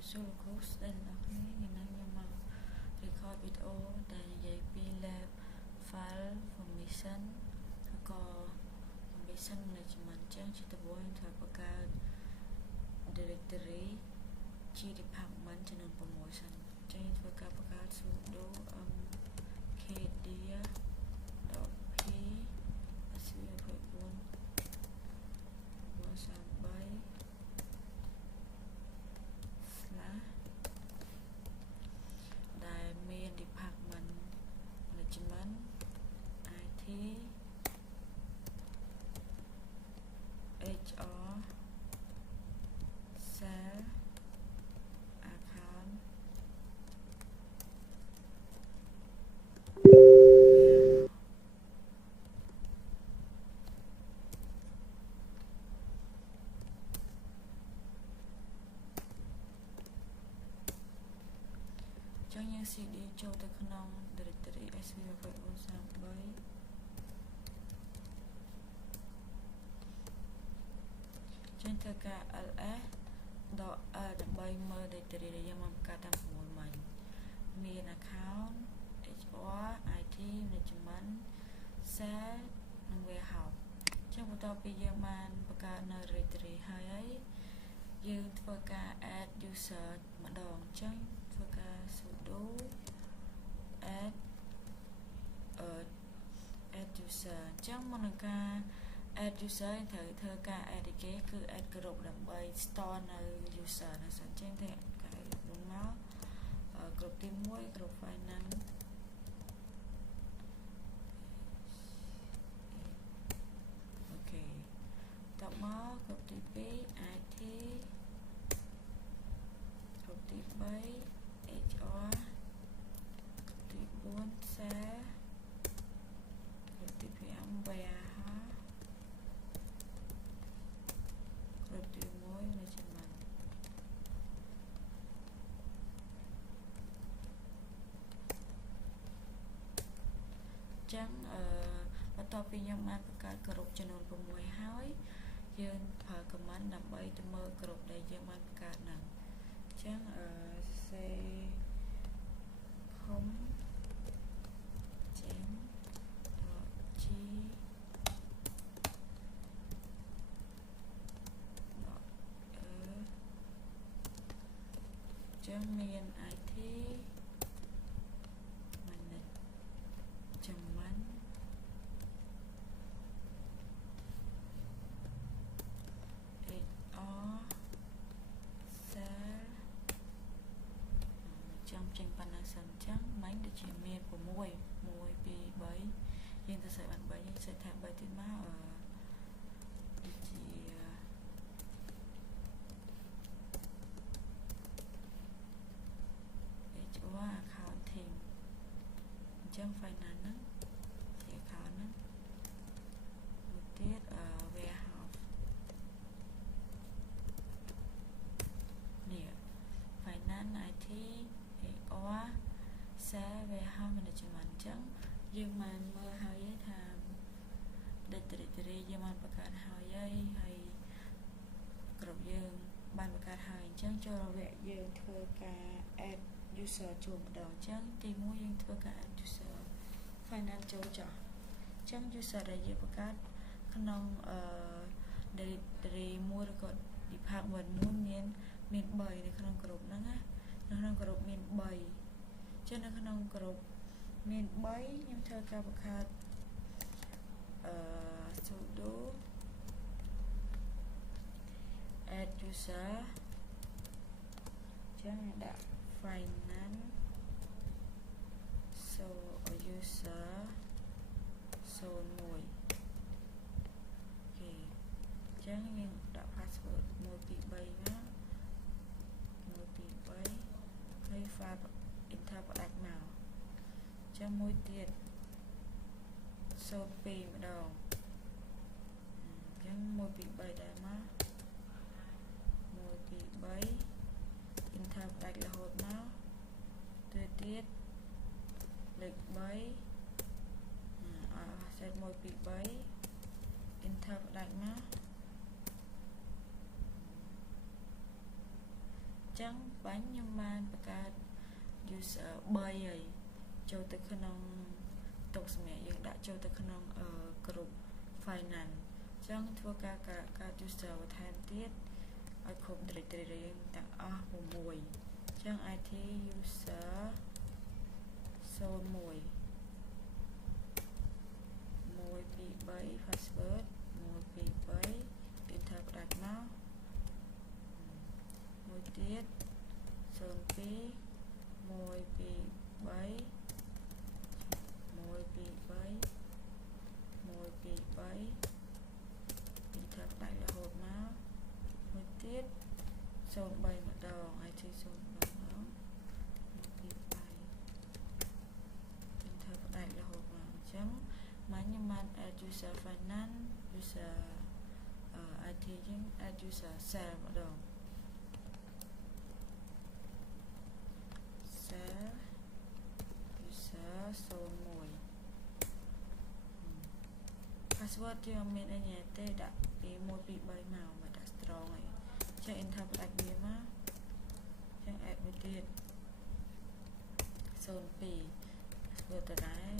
Visual Course đây là cái năng nhưng mà record video để dạy pi lab file formation có formation management chẳng chỉ tập vui thôi có cả directory chi department cho nên promotion chẳng thôi cả sudo kdia p sv.4 138 đại miền department management IT HR sales account chẳng những CD cho tới khả năng directory SV.433 trên thời cả LS đó đầm bay mơ directory để làm cả đầm một mình miền account HR IT management sales warehouse trong buổi tập bây giờ man cả nơi directory hai ấy dương thôi cả add user mà đòn chân thôi cả sudo add user chẳng mà cả add user thời cả add cái cứ add group đầm bay store nơi user nó sẽ trên thế cái đúng nó group team muối group finance ok tập mó group TP IT group T3 HR T4 xe group TPM warehouse group T1 management chẳng bắt đầuពីខ្ញុំបានបង្កើតក្រុមចំនួន6ហើយយើងប្រើ command ដើម្បីទៅមើលក្រុមដែលយើងបានបង្កើតហ្នឹងអញ្ចឹងsay com gen g chẳngមាន IT management trong trình panasonic chẳng máy được chỉ miền của mùi pi bấy nhưng ta sẽ bàn bấy nhưng sẽ tham bấy tiếng má ở chỉ HR accounting chẳng phải là nó chỉ account nó một tiết warehouse nè finance IT HR sales warehouse management chẳng dương man mơ hai giấy tham directory dương manประกาศhai giấy hay group dương banประกาศhai chẳng cho vẽ dương thưa cả add user chuột đầu chẳng thì mua dương thưa cả add user finance chỗ chọn chẳng user đại diệnประกาศขนมdirectory mua được còn department mua miền bầyในขนม group ហ្នឹងណានៅក្នុងក្រុមមាន3ចឹងនៅក្នុងក្រុមមាន3ខ្ញុំធ្វើការបង្កើតsudo add user ចឹងដាក់ finance so user zone 1អូខេចឹងយើងដាក់ password 1 2 3ណា1 2 3ហើយ file enter ផ្ដាច់មកចាំមួយទៀត02ម្ដងចឹង1 2 3ដែរមក1 2 3 enter ផ្ដាច់រហូតមកទៅទៀតលេខ3សេត1 2 3 enter ផ្ដាច់មក chẳng bánh nhưng mà các user bay ấy cho tới khả năng tục mẹយើងដាក់ចូលទៅក្នុងgroup finance ចឹងធ្វើការuser បន្ថែមទៀតឲ្យគ្រប់ directory យើងទាំងអស់6ចឹង IT user 01 123 password 123 enter ផ្ដាច់មកមួយទៀត02 123 Enter ផ្ដាច់រហូតមកមួយទៀត03ម្ដង IT 03ម្ដង123 Enter ផ្ដាច់រហូតមកអញ្ចឹងខ្ញុំបាន add user finance user IT យើង add user sale ម្ដង sale user 01 password យើងអត់មានអីទេដាក់ពី1 2 3មកដាក់ strong ហើយចឹង enter ផ្ដាច់វាមកចឹង add មួយទៀត02 password ដដែល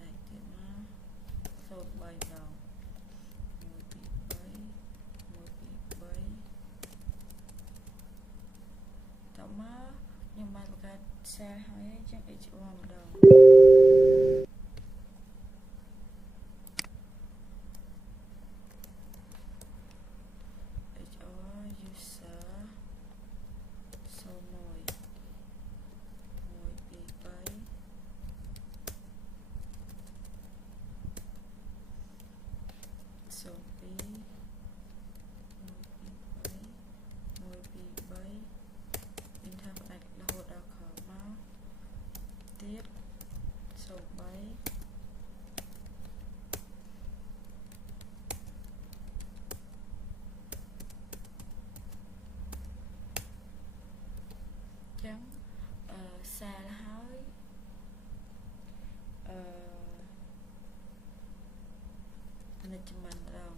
ដាក់ទៀតមក03ដងតមកខ្ញុំបានបង្កើត share ហើយចឹង HR ម្ដង HR user 01 123 Enter ផ្ដាច់រហូតដល់ក្រោយមកទៀត03ចឹងសារហើយmanagement ម្ដង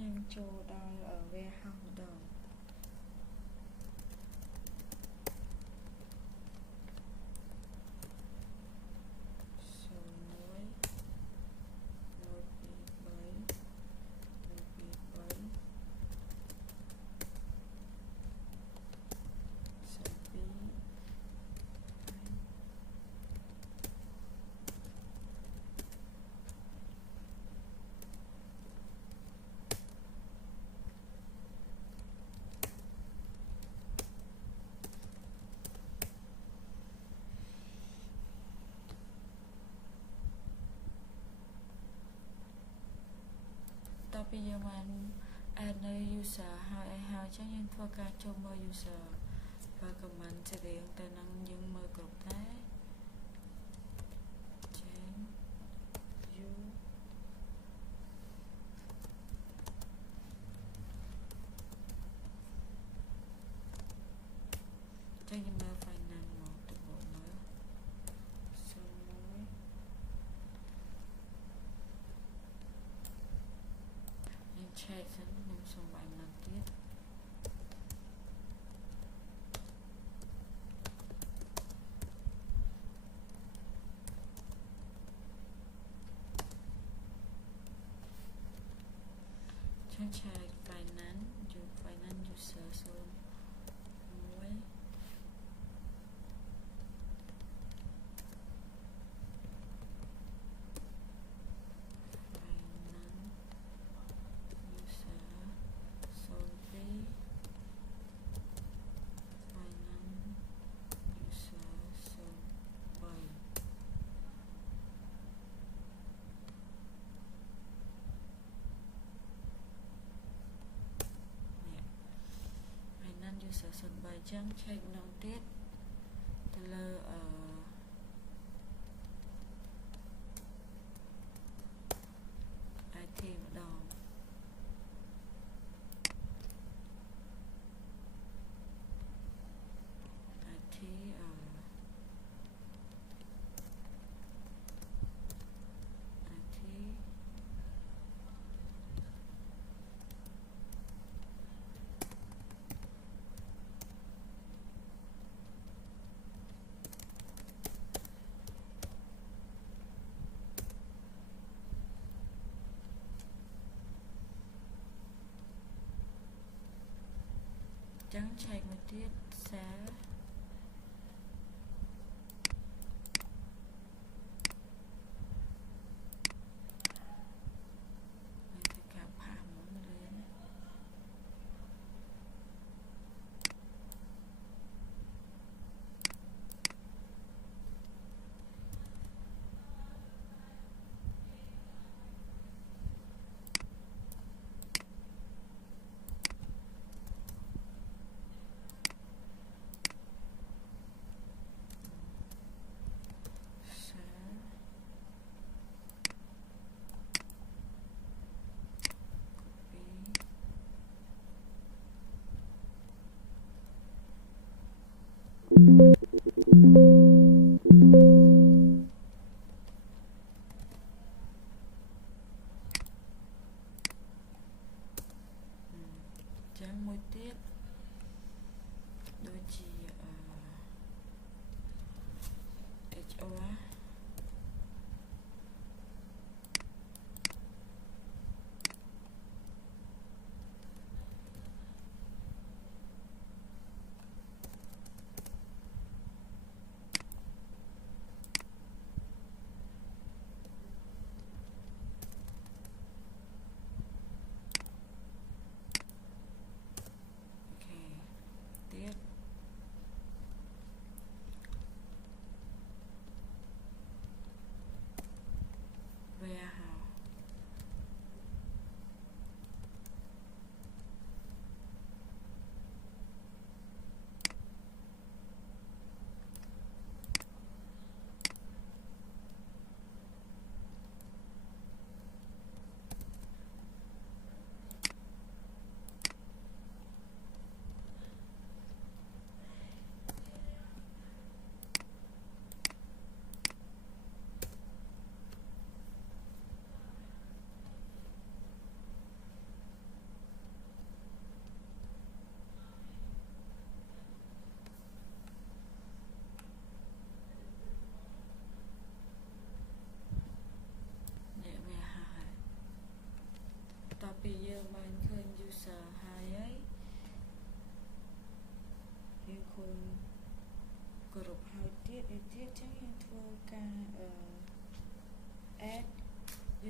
យើងចូលដល់ warehouse ម្ដងតពីយើងបាន add នៅ user ហើយចឹងយើងធ្វើការចូលមើល user បើ comment ច្រៀងទៅនឹងយើងមើលគ្រប់ដែរចេញ you ចឹងយើងមើល finance មកទៅមើលcheck សិនខ្ញុំសូមបាយម្ដងទៀតចឹង check finance user 01 finance user 03 ចឹងឆែកម្ដងទៀតទៅលើIT ម្ដងITចឹងឆែកមួយទៀត cell ទៅការផាសមកលឿនចឹងមួយទៀតដូចជាHRទៀតwarehouseតពីយើងបានឃើញ user ហើយយើងឃើញគ្រប់ហើយទៀតចឹងយើងធ្វើការ add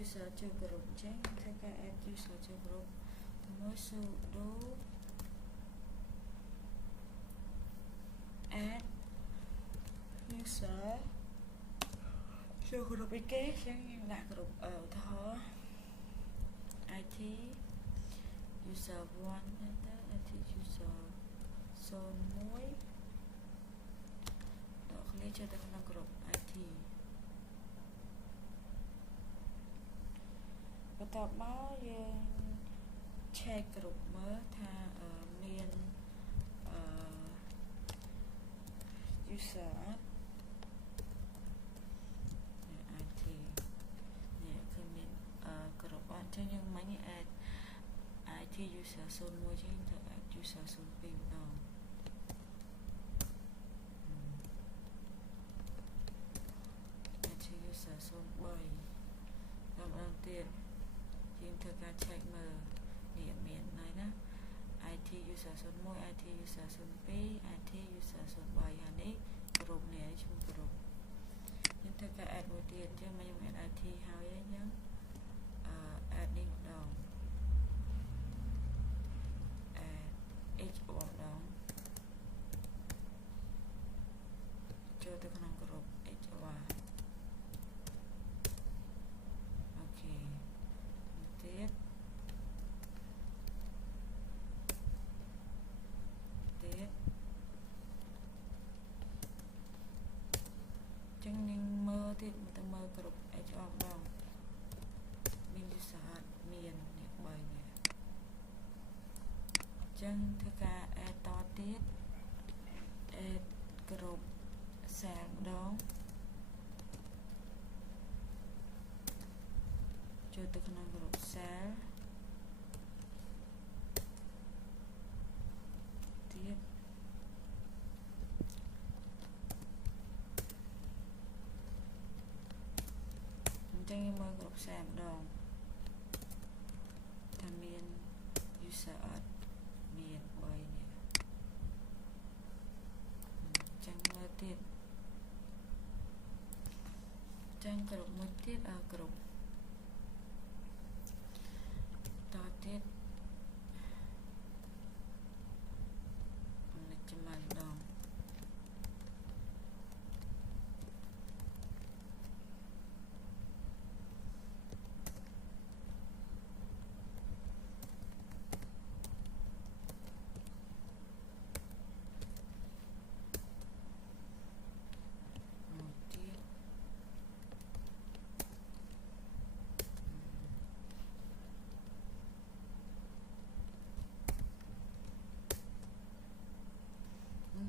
user ចូលគ្រប់ចឹងធ្វើការ add user ចូលគ្រប់មួយ sudo add user ចូលគ្រប់អីគេចឹងយើងដាក់គ្រប់ឧទាហរណ៍ IT user 1 enter IT user 01ដក clear ចូលទៅក្នុងក្រុម IT បន្ទាប់មកយើង check គ្រប់មើលថាមាន user អត់ IT នេះគឺមានគ្រប់អត់ចឹងយើងមិញ add IT user 01ចឹងទៅ add user 02ម្ដងIT user 03ដល់ម្ដងទៀតយើងធ្វើការ check មើលនេះមានហើយណា IT user 01 IT user 02 IT user 03ហើយនេះគ្រប់នេះឈ្មោះគ្រប់យើងធ្វើការ add មួយទៀតចឹងមកយើង add IT ហើយអញ្ចឹងadd នេះម្ដង add H ម្ដងចូលទៅក្នុងក្រុម HR អូខេទៀត ចឹងធ្វើការ add តទៀត add គ្រប់ cell ម្ដងចូលទៅក្នុងគ្រប់ cell ទៀតអញ្ចឹងយើងមើលគ្រប់ cell ម្ដងថាមាន user អត់មាន3នេះអញ្ចឹងមើលទៀតអញ្ចឹងគ្រប់មួយទៀតគ្រប់តទៀត management ម្ដង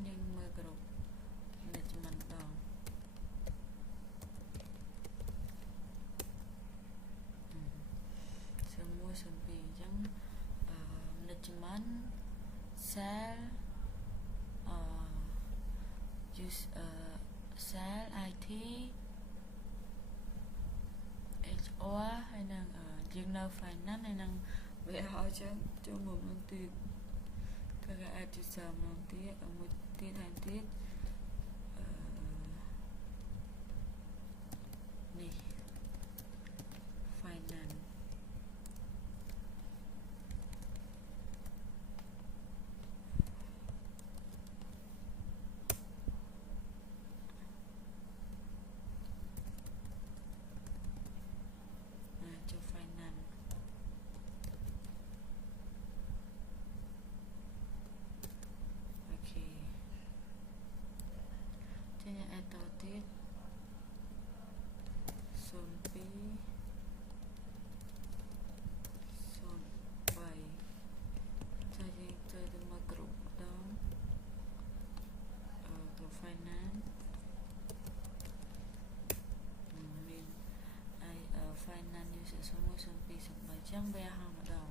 យើងមើលគ្រប់ management ម្ដង0102អញ្ចឹងmanagement cell use cell IT HR ហើយនឹងយើងនៅ finance ហើយនឹង warehouse ចឹងចូលមកនឹងទៀតធ្វើការ add user មកទៀតមួយទៀតហើយទៀតនេះ financeចូល finance អូខេចឹងយើង add តទៀត02 03ចាយើងចូលទៅមើលគ្រប់ម្ដងគ្រប់ finance មានfinance user 0102 03ចឹងវាហៅម្ដង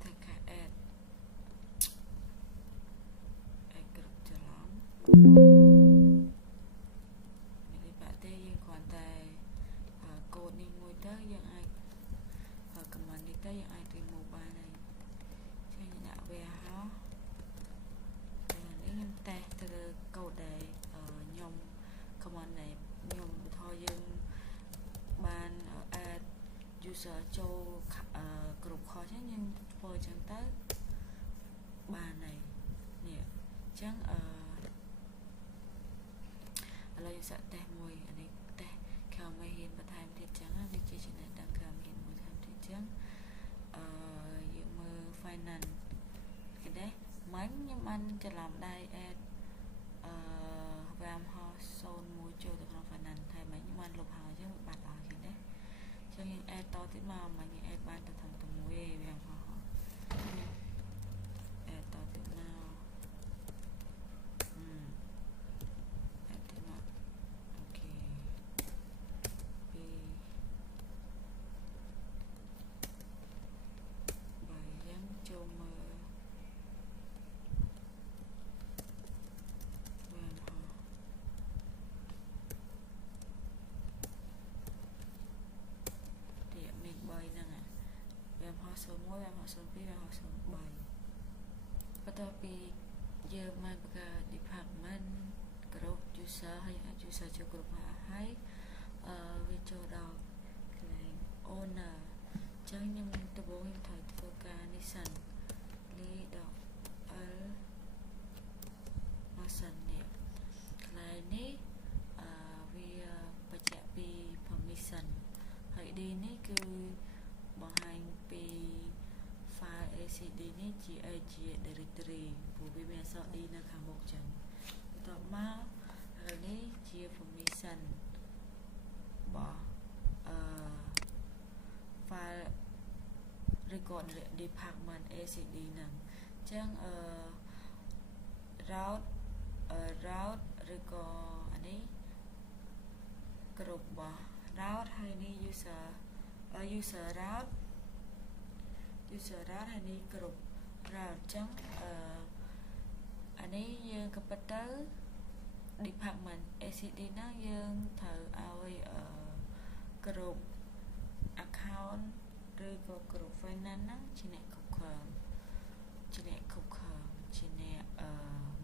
ធ្វើការ add គ្រប់ច្រឡំនេះបាក់ទេយើងគ្រាន់តែកូដនេះមួយទៅយើងអាចcommand នេះទៅយើងអាច remove បានហើយចឹងយើងដាក់ warehouse ហើយនេះខ្ញុំតេស្តទៅលើកូដដែលខ្ញុំ command ដែលខ្ញុំឧទាហរណ៍យើងបាន add user ចូលគ្រប់ខចឹងយើងធ្វើចឹងទៅបានហើយនេះចឹងឥឡូវយើងសាកតេស្តមួយអានេះតេស្តក្រោមមេរៀនបន្ថែមទៀតចឹងវាជាចំណេះដឹងក្រោមមេរៀនមួយថែមទៀតចឹងយើងមើល finance គេដែរមិញខ្ញុំបានច្រឡំដៃ add warehouse 01ចូលទៅក្នុង finance តែមិញខ្ញុំបានលុបហើយចឹងវាបាត់អស់គេដែរចឹងយើង add តទៀតមកមិញយើង add បានទៅទាំងមួយឯង warehouse add តទៀតមកadd ទៀតមកអូខេ2 3ចូលមើល ទៀតមាន3ហ្នឹងwarehouse 01 warehouse 02 warehouse 03បន្ទាប់ពីយើងបានបង្កើត department group user ហើយ add user ចូលគ្រប់ហើយវាចូលដល់កន្លែង owner ចឹងខ្ញុំដំបូងខ្ញុំត្រូវធ្វើការនេះសិន lead l មកសិននេះកន្លែងនេះវាបញ្ជាក់ពី permission ហើយ D នេះគឺបង្ហាញពី file ACD នេះជា directory ព្រោះវាមានអក្សរ D នៅខាងមុខចឹងបន្ទាប់មកហើយនេះជា permission របស់file record department ACD ហ្នឹងអញ្ចឹងroute ឬក៏អានេះគ្រប់របស់ route ហើយនេះ user route ហើយនេះគ្រប់ route អញ្ចឹងអានេះយើងក៏ពិតទៅ department ACD ហ្នឹងយើងត្រូវឲ្យគ្រប់ account ឬក៏គ្រប់ finance ហ្នឹងជាអ្នកគ្រប់គ្រងជាអ្នក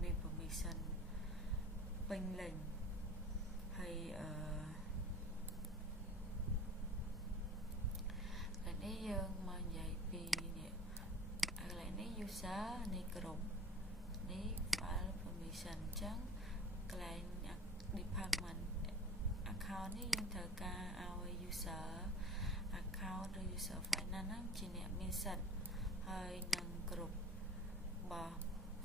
មាន permission ពេញលេញហើយឥឡូវនេះយើងមកនិយាយពីនេះឥឡូវនេះ user នេះគ្រប់នេះ file permission អញ្ចឹងកន្លែង department account នេះយើងត្រូវការឲ្យ user account ឬ user finance ហ្នឹងជាអ្នកមានសិទ្ធិហើយនឹងគ្រប់របស់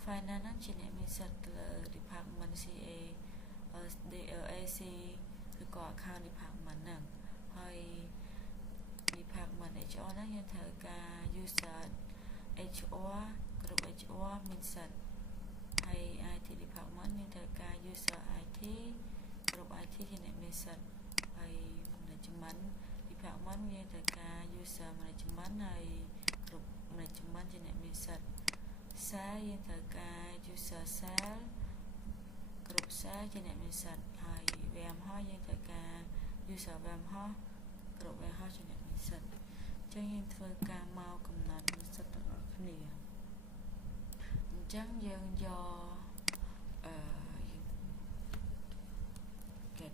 finance ហ្នឹងជាអ្នកមានសិទ្ធិទៅលើ department CA DLAC ឬក៏ account department ហ្នឹងហើយ department HR ហ្នឹងយើងត្រូវការ user HR គ្រប់ HR មានសិទ្ធិហើយ IT department យើងត្រូវការ user IT គ្រប់ IT ជាអ្នកមានសិទ្ធិហើយ management department យើងត្រូវការ user management ហើយគ្រប់ management ជាអ្នកមានសិទ្ធិ sale យើងត្រូវការ user sale គ្រប់ sale ជាអ្នកមានសិទ្ធិហើយ warehouse យើងត្រូវការ user warehouse គ្រប់ warehouse ជាអ្នកមានសិទ្ធិអញ្ចឹងយើងធ្វើការមកកំណត់សិទ្ធិទាំងអស់គ្នាអញ្ចឹងយើងយកget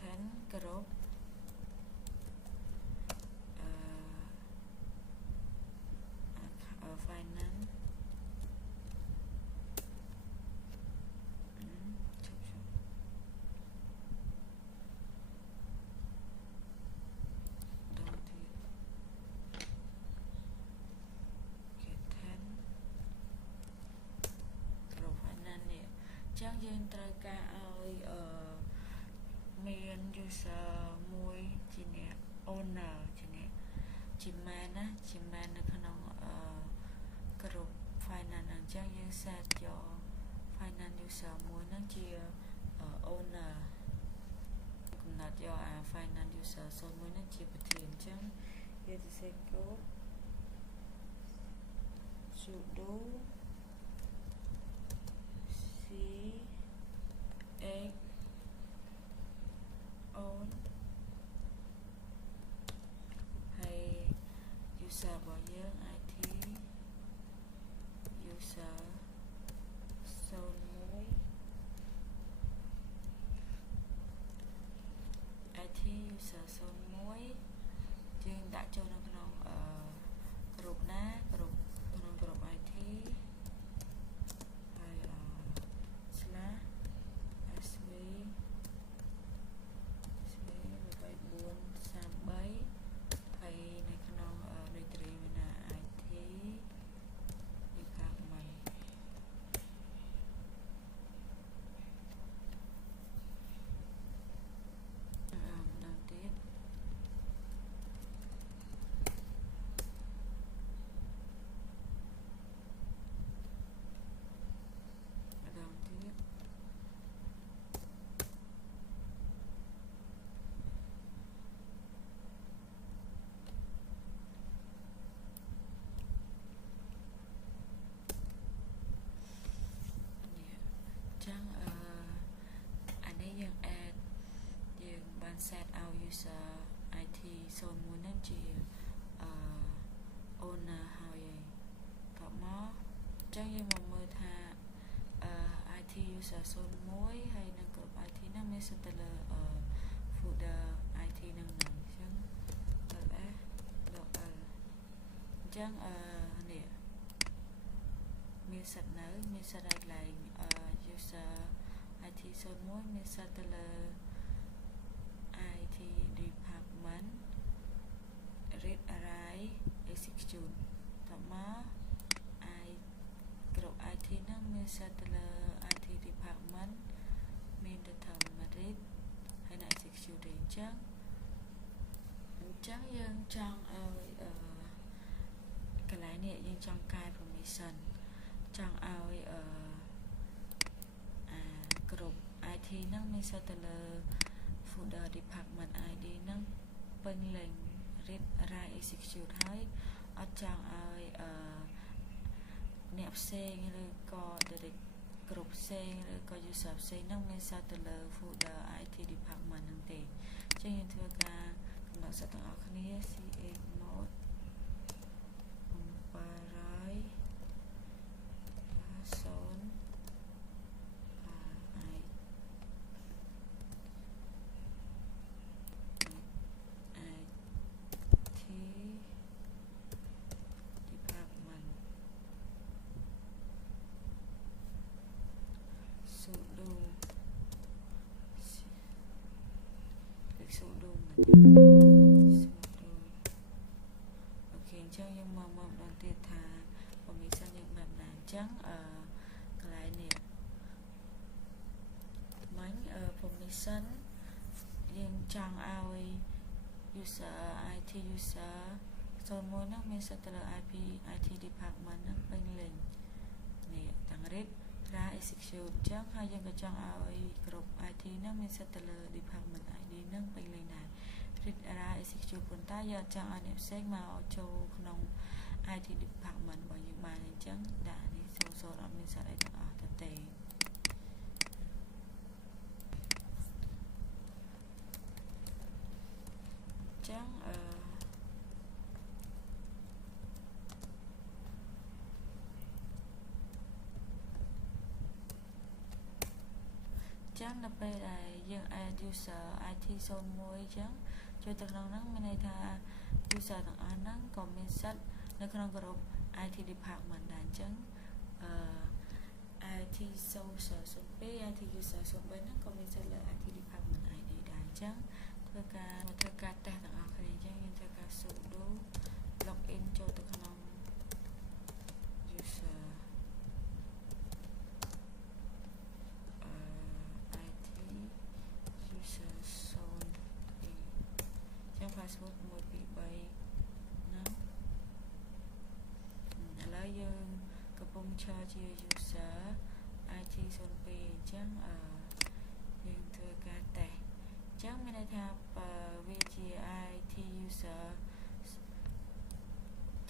10គ្រប់finance ចឹងយើងត្រូវការឲ្យមាន user មួយជាអ្នក owner ជាអ្នកជា man ណាជា man នៅក្នុងគ្រប់ finance អញ្ចឹងយើង set យក finance user មួយហ្នឹងជា owner កំណត់យកអា finance user មួយហ្នឹងជាប្រធានអញ្ចឹងយើងទៅ set code sudo x on ហើយ user របស់យើង IT user 01 IT user 01យើងដាក់ចូលនៅក្នុងក្រុមណាគ្រប់ក្នុងក្រុម IT SV 8433ហើយនៅក្នុង directory មាន IT department ដល់ទៀចឹងអានេះយើង add យើងបាន set ឲ្យ user IT 01ហ្នឹងជា owner ហើយតបមកចឹងយើងមកមើលថា IT user 01ហើយនឹងគ្រប់ IT ហ្នឹងមានសិទ្ធិទៅលើ folder IT ហ្នឹងចឹង ls ដក l អញ្ចឹងនេះមានសិទ្ធិនៅមានសិទ្ធិឲ្យកន្លែងuser IT 01មានសិទ្ធិទៅលើ IT department execute តមក I ក្រុម IT ហ្នឹងមានសិតទៅលើ IT department មានតែធ្វើ read ហើយនៅ execute ទេអញ្ចឹងយើងចង់ឲ្យកន្លែងនេះយើងចង់កែ permission ចង់ឲ្យក្រុម IT ហ្នឹងមានសិតទៅលើ folder department ID ហ្នឹងពេញលេញ read write execute ហើយអត់ចង់ឲ្យអ្នកផ្សេងឬក៏ direct ក្រុមផ្សេងឬក៏ user ផ្សេងហ្នឹងមានសិតទៅលើ folder IT department ហ្នឹងទេអញ្ចឹងយើងធ្វើការកំណត់សិតទាំងអស់គ្នា C8 mode 700 sudo អូខេអញ្ចឹងយើងមកម្ដងទៀតថា permission យើងបែបណាអញ្ចឹងកន្លែងនេះមិញpermission យើងចង់ឲ្យ user IT user 01ហ្នឹងមានសិតទៅលើ IP IT department ហ្នឹងពេញលេញនេះទាំង read write execute អញ្ចឹងហើយយើងក៏ចង់ឲ្យក្រុម IT ហ្នឹងមានសិតទៅលើ department ID ហ្នឹងពេញលេញដែរ read write execute ប៉ុន្តែយើងចង់ឲ្យអ្នកផ្សេងមកចូលក្នុង IT department របស់យើងបានអញ្ចឹងដាក់នេះ00អត់មានសិតអីទាំងអស់ទៅទេអញ្ចឹងចឹងដល់ពេលដែលយើង add user IT 01អញ្ចឹងចូលទៅក្នុងហ្នឹងមានន័យថា user ទាំងអស់ហ្នឹងក៏មានសិទ្ធិនៅក្នុងក្រុម IT department ដែរអញ្ចឹងIT user 02 IT user 03ហ្នឹងក៏មានសិទ្ធិលើ IT department ID ដែរអញ្ចឹងធ្វើការតេស្តទាំងអស់គ្នាអញ្ចឹងយើងធ្វើការ sudo login ចូលទៅក្នុង user password 123ហ្នឹងឥឡូវយើងកំពុងឈរជា user IT 02អញ្ចឹងយើងធ្វើការតេស្តអញ្ចឹងមានន័យថាវាជា IT user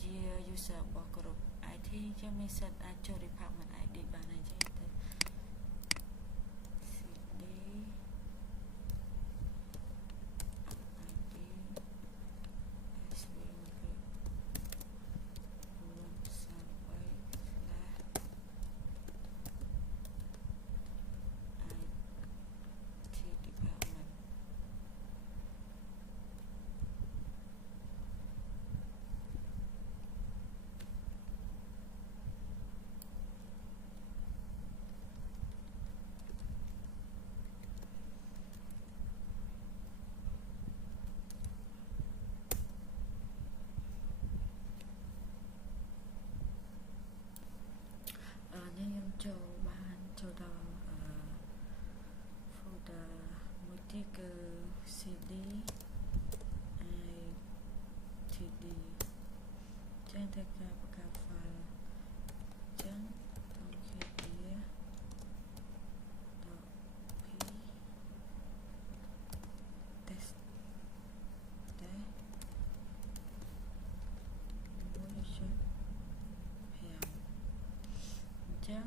ជា user របស់ក្រុម IT អញ្ចឹងមានសិទ្ធិអាចចូល department ID បានហើយអញ្ចឹងទៅ CDខ្ញុំចូលបានចូលដល់ folder មួយទៀតគឺ CD ITD ចឹងធ្វើការបង្កើត file ចឹងអូខេវា test ចឹង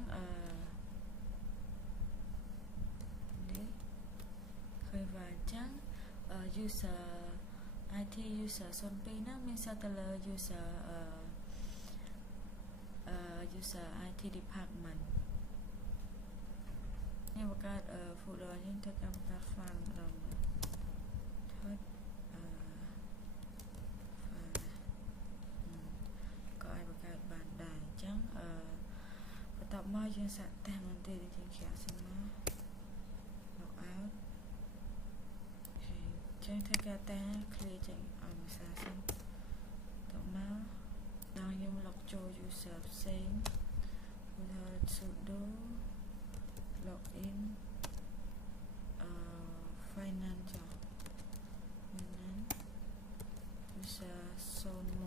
នេះឃើញว่าអញ្ចឹង user IT user 02ហ្នឹងមានសិទ្ធិទៅលើ user user IT department នេះបង្កើត folder យើងទៅតាមបង្កើត file ម្ដងមើលថតក៏អាចបង្កើតបានដែរអញ្ចឹងបន្ទាប់មកយើងសាកតេស្តមិនទេយើងក្រាក់សិនមក log out ចឹងធ្វើការតេស្ត clear ចេញឲ្យមួយសារសិនបន្ទាប់មក cho user same sudo login finance user zone 1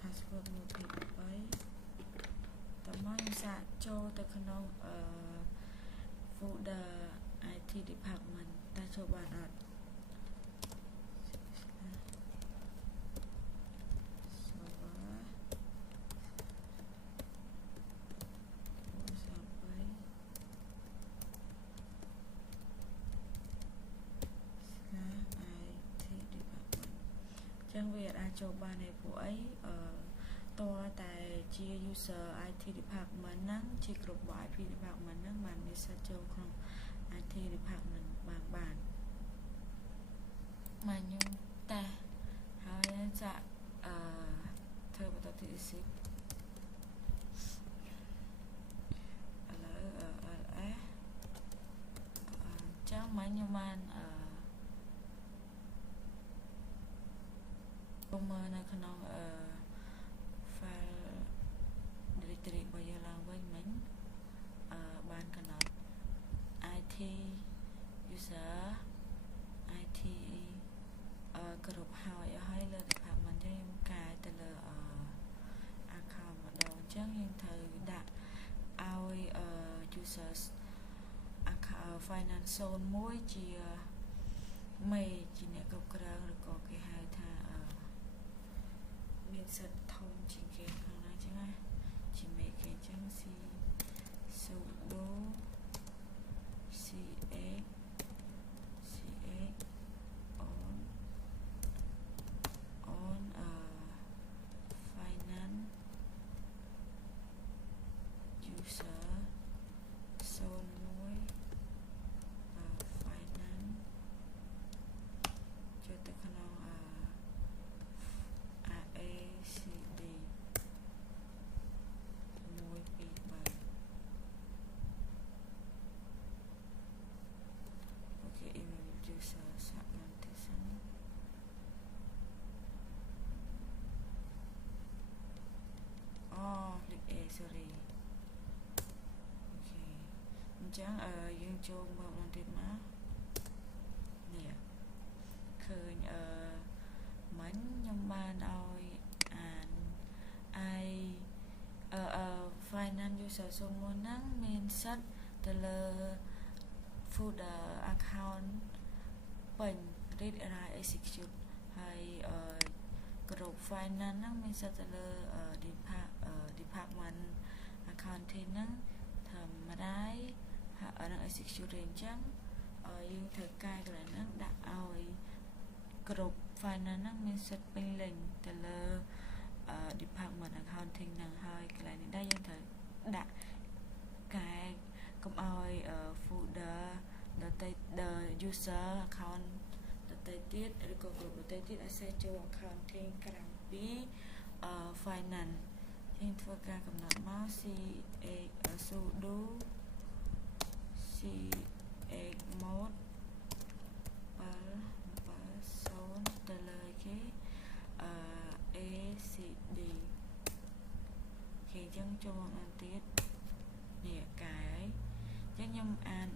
password 1 2 3 តើមកខ្ញុំសាកចូលទៅក្នុងfolder IT department តើចូលបានអត់ចឹងវាអាចចូលបានឯពួកអីតើតែជា user IT department ហ្នឹងជាគ្រប់របស់ IP department ហ្នឹងបានមានសិទ្ធិចូលក្នុង IT department បានមកខ្ញុំតេស្តហើយចាក់ធ្វើបន្តទៀត ឥឡូវ LS ចឹងមកខ្ញុំបានមើលនៅក្នុង file directory របស់យើងឡើងវិញមិញបានកំណត់ IT user IT គ្រប់ហើយលើ department យើងកាយទៅលើ account ម្ដងអញ្ចឹងយើងត្រូវដាក់ឲ្យ users account finance zone 1ជាមេជាអ្នកគ្រប់គ្រងឬក៏គេហៅថាមានសិទ្ធិធំជាងគេខាងណាចឹងណាជាមេគេចឹង sudo ch on finance user zone 1 finance ចូលទៅក្នុងACD 1 2 3 Okay, email user segmentation លេខ A sorry អូខេអញ្ចឹងយើងចូលមើលបន្តិចមកនេះឃើញមិញខ្ញុំបានឲ្យអាន finance user zone 1ហ្នឹងមានសិទ្ធិទៅលើ folder account ពេញ read write execute ហើយក្រុម finance ហ្នឹងមានសិទ្ធិទៅលើ department accounting ហ្នឹងធម្មតាហើយនឹង execute អញ្ចឹងយើងត្រូវកែកន្លែងហ្នឹងដាក់ឲ្យក្រុម finance ហ្នឹងមានសិទ្ធិពេញលេញទៅលើ department accounting ហ្នឹងហើយកន្លែងនេះដែរយើងត្រូវដាក់កែកុំឲ្យ folder ដទៃ user account ដទៃទៀតឬក៏ក្រុមដទៃទៀតអាចសេចូល accounting ក្រៅពី finance យើងធ្វើការកំណត់មក sudo chmod 7 ទៅលើគេACD គេអញ្ចឹងចូលមកទៀតនេះកាយអញ្ចឹងខ្ញុំអាន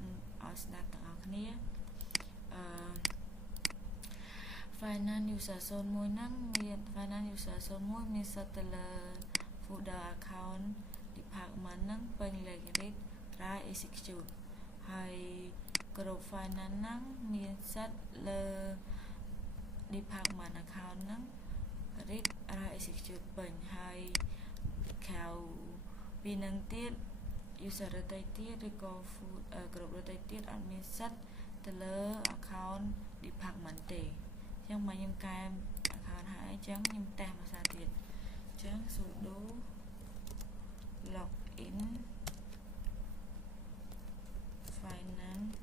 ឲ្យស្ដាប់ទាំងអស់គ្នា finance user zone 1ហ្នឹងមាន finance user zone 1មានសិទ្ធិទៅលើ folder account department ហ្នឹងពេញលេខ read write execute ហើយក្រុម finance ហ្នឹងមានសិទ្ធិលើ department account ហ្នឹង read write execute ពេញហើយក្រៅពីនឹងទៀត user ដទៃទៀតឬក៏ក្រុមដទៃទៀតអត់មានសិទ្ធិទៅលើ account department ទេអញ្ចឹងមកខ្ញុំកែ account ហើយអញ្ចឹងខ្ញុំតេស្តភាសាទៀតអញ្ចឹង sudo login finance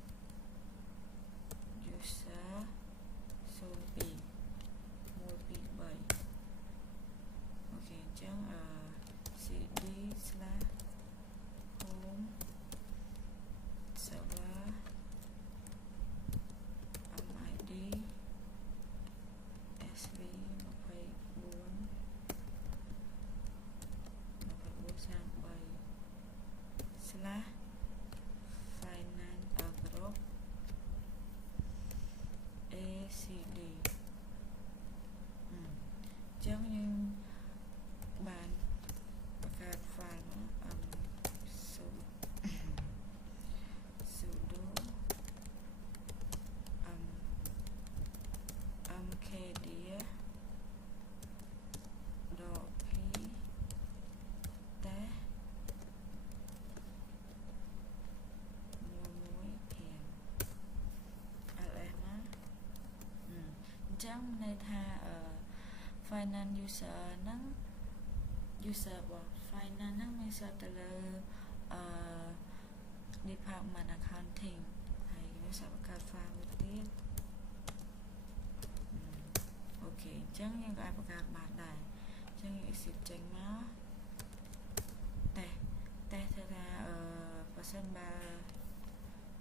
user zone 2 1 2 3 អូខេអញ្ចឹងcd/home server mid sv ចឹងន័យថាfinance user ហ្នឹង user របស់ finance ហ្នឹងមានសិតទៅលើdepartment accounting ហើយវាsẽបង្កើត file មួយទៀតអូខេអញ្ចឹងយើងក៏អាចបង្កើតបានដែរអញ្ចឹងយើង exit ចេញមកតេស្តធ្វើថាបើសិនបើ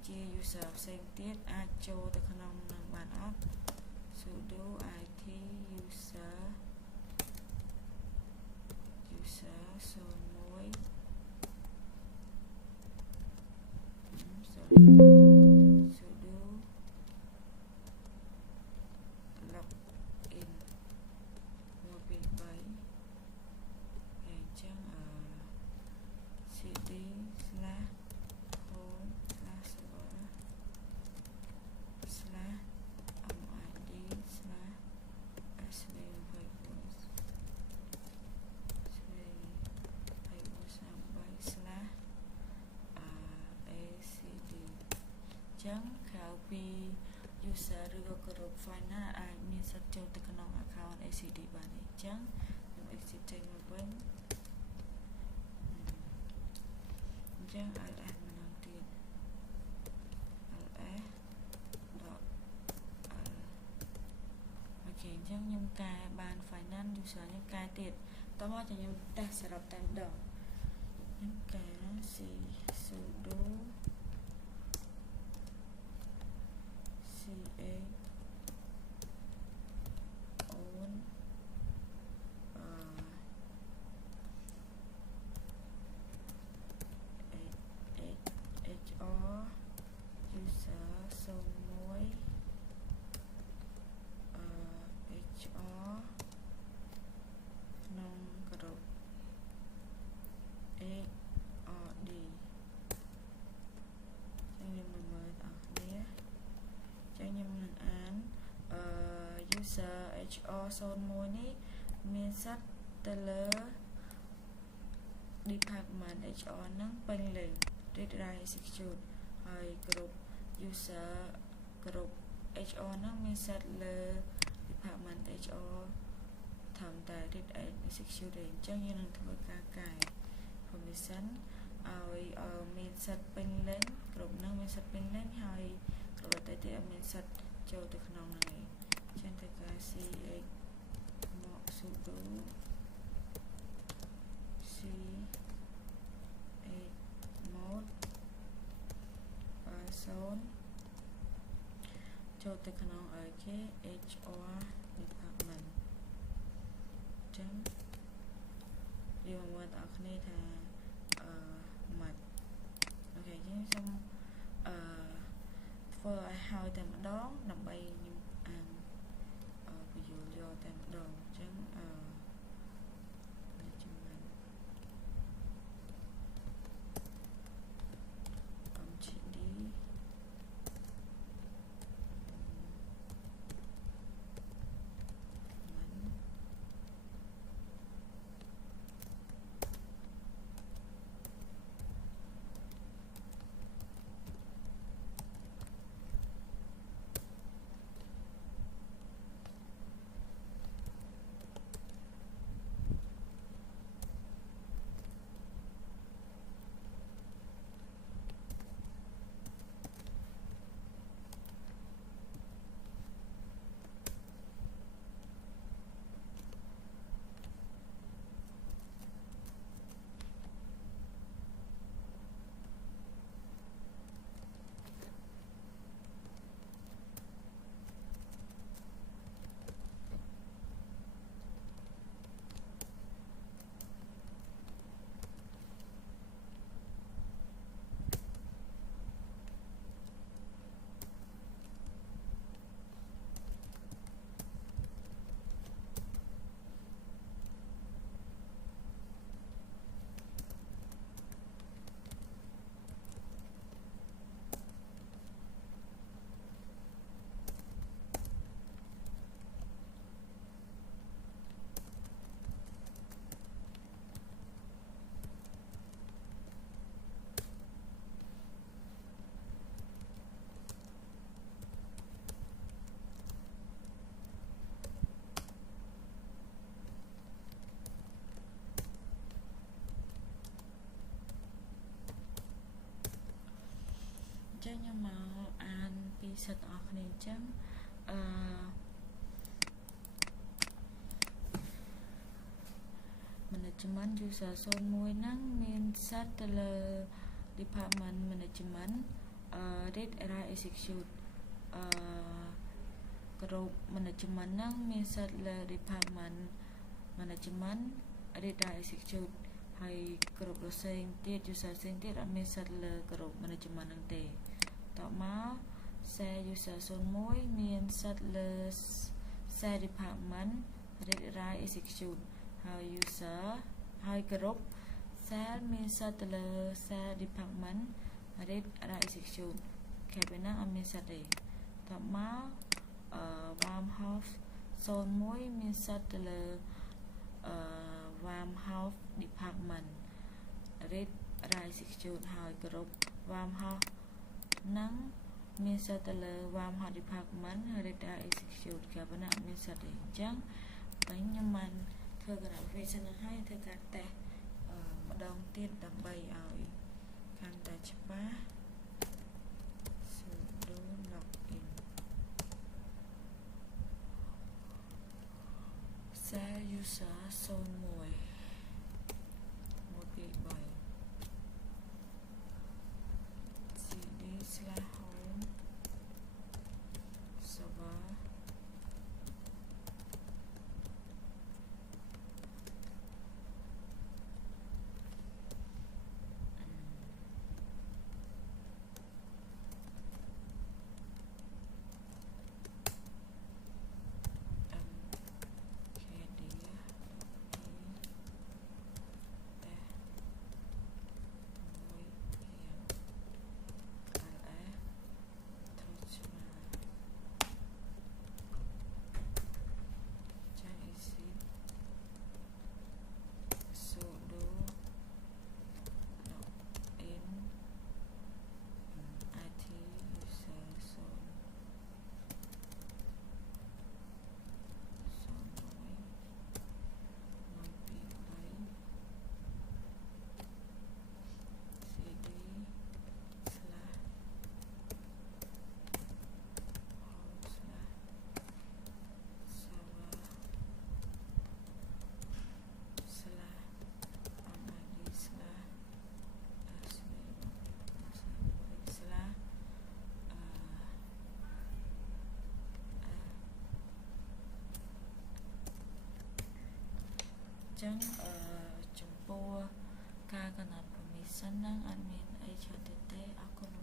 ជា user ផ្សេងទៀតអាចចូលទៅក្នុងនឹងបានអត់ sudo it user 01 sorry sudo login 123ហើយអញ្ចឹងcd /home /server /mid /svv/acd ក្រៅពី user ឬក៏ក្រុម finance អាចមានសិទ្ធិចូលទៅក្នុង account ACD បានទេអញ្ចឹងខ្ញុំ exit ចេញមកវិញអញ្ចឹង ls ម្ដងទៀត ls.l អូខេអញ្ចឹងខ្ញុំកែបាន finance user នេះកែទៀតតោះមកខ្ញុំតេស្តសរុបតែម្ដងខ្ញុំកែ sudo own HR user 01 HR ក្នុងក្រុម ARD ខ្ញុំមើលអស់គ្នាចឹងខ្ញុំនឹងអានuser HR 01នេះមានសិទ្ធិទៅលើ department HR ហ្នឹងពេញលេញ read write execute ហើយគ្រប់ user គ្រប់ HR ហ្នឹងមានសិទ្ធិលើ department HR ធម្មតា read and execute ទេអញ្ចឹងយើងនឹងធ្វើការកែ permission ឲ្យមានសិទ្ធិពេញលេញគ្រប់ហ្នឹងមានសិទ្ធិពេញលេញហើយគ្រប់តែទៀតមានសិទ្ធិចូលទៅក្នុងហ្នឹងឯងចឹងទៅការ ch មក sudo c 8 mode 0ចូលទៅក្នុងឲ្យគេ HR department ចឹងយើងមើលដល់គ្នាថាម៉េចអូខេយើងសូមធ្វើឲ្យហើយតែម្ដងដើម្បីខ្ញុំអានបញ្យល់យកតែម្ដងអញ្ចឹង សិតទាំងអស់គ្នាអញ្ចឹងmanagement user 01ហ្នឹងមានសិតទៅលើ department management read write execute group management ហ្នឹងមានសិតលើ department management read write execute ហើយ group ផ្សេងទៀត user ផ្សេងទៀតអត់មានសិតលើ group management ហ្នឹងទេតមក share user 01មានសិតលើ share department read write execute ហើយ user ហើយ group share មានសិតទៅលើ share department read write execute គេពេលហ្នឹងអត់មានសិតទេតមក warm house 01មានសិតទៅលើwarm house department read write execute ហើយ group warm house ហ្នឹងមានសិតទៅលើ warm house department read write execute គេពេលហ្នឹងអត់មានសិតទេអញ្ចឹងខ្ញុំបានធ្វើ graphic ហ្នឹងហើយធ្វើការតេស្តម្ដងទៀតដើម្បីឲ្យកាន់តែច្បាស់ sudo login share user 01 cd/home serverចឹងចំពោះការកំណត់ permission ហ្នឹងអត់មានអីច្រើនទេអរគុណ